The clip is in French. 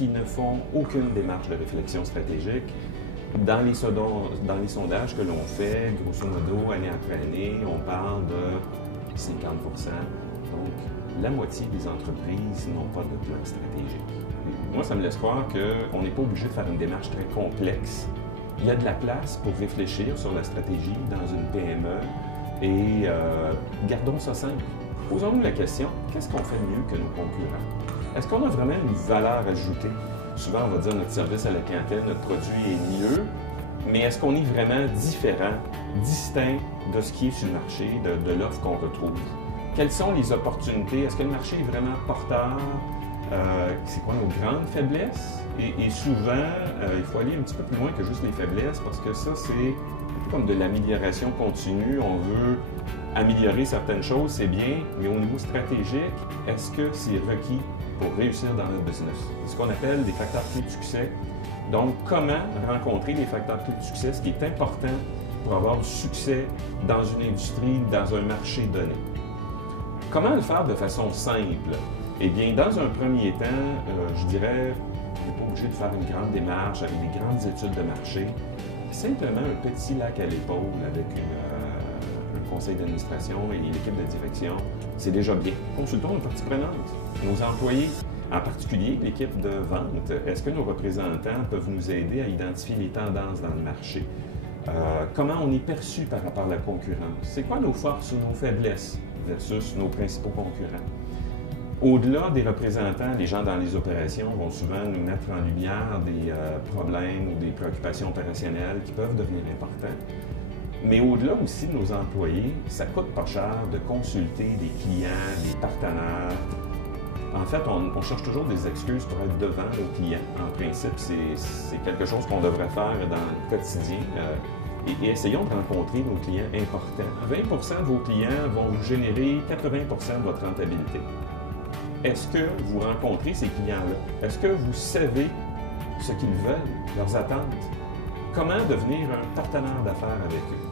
qui ne font aucune démarche de réflexion stratégique. Dans les sondages que l'on fait, grosso modo, année après année, on parle de 50%. Donc, la moitié des entreprises n'ont pas de plan stratégique. Moi, ça me laisse croire qu'on n'est pas obligé de faire une démarche très complexe. Il y a de la place pour réfléchir sur la stratégie dans une PME et gardons ça simple. Posons-nous la question, qu'est-ce qu'on fait mieux que nos concurrents? Est-ce qu'on a vraiment une valeur ajoutée? Souvent, on va dire notre service à la clientèle, notre produit est mieux, mais est-ce qu'on est vraiment différent, distinct de ce qui est sur le marché, de l'offre qu'on retrouve? Quelles sont les opportunités? Est-ce que le marché est vraiment porteur? C'est quoi nos grandes faiblesses? Et souvent, il faut aller un petit peu plus loin que juste les faiblesses parce que ça, c'est un peu comme de l'amélioration continue. On veut améliorer certaines choses, c'est bien, mais au niveau stratégique, est-ce que c'est requis pour réussir dans notre business? C'est ce qu'on appelle des facteurs clés de succès. Donc, comment rencontrer les facteurs clés de succès, ce qui est important pour avoir du succès dans une industrie, dans un marché donné. Comment le faire de façon simple? Eh bien, dans un premier temps, je dirais, on n'est pas obligé de faire une grande démarche avec des grandes études de marché. Simplement un petit lac à l'épaule avec un conseil d'administration et une équipe de direction, c'est déjà bien. Consultons une partie prenante, nos employés, en particulier l'équipe de vente. Est-ce que nos représentants peuvent nous aider à identifier les tendances dans le marché? Comment on est perçu par rapport à la concurrence? C'est quoi nos forces ou nos faiblesses versus nos principaux concurrents? Au-delà des représentants, les gens dans les opérations vont souvent nous mettre en lumière des problèmes ou des préoccupations opérationnelles qui peuvent devenir importants. Mais au-delà aussi de nos employés, ça coûte pas cher de consulter des clients, des partenaires. En fait, on cherche toujours des excuses pour être devant nos clients. En principe, c'est quelque chose qu'on devrait faire dans le quotidien. Et essayons de rencontrer nos clients importants. 20% de vos clients vont vous générer 80% de votre rentabilité. Est-ce que vous rencontrez ces clients-là? Est-ce que vous savez ce qu'ils veulent, leurs attentes? Comment devenir un partenaire d'affaires avec eux?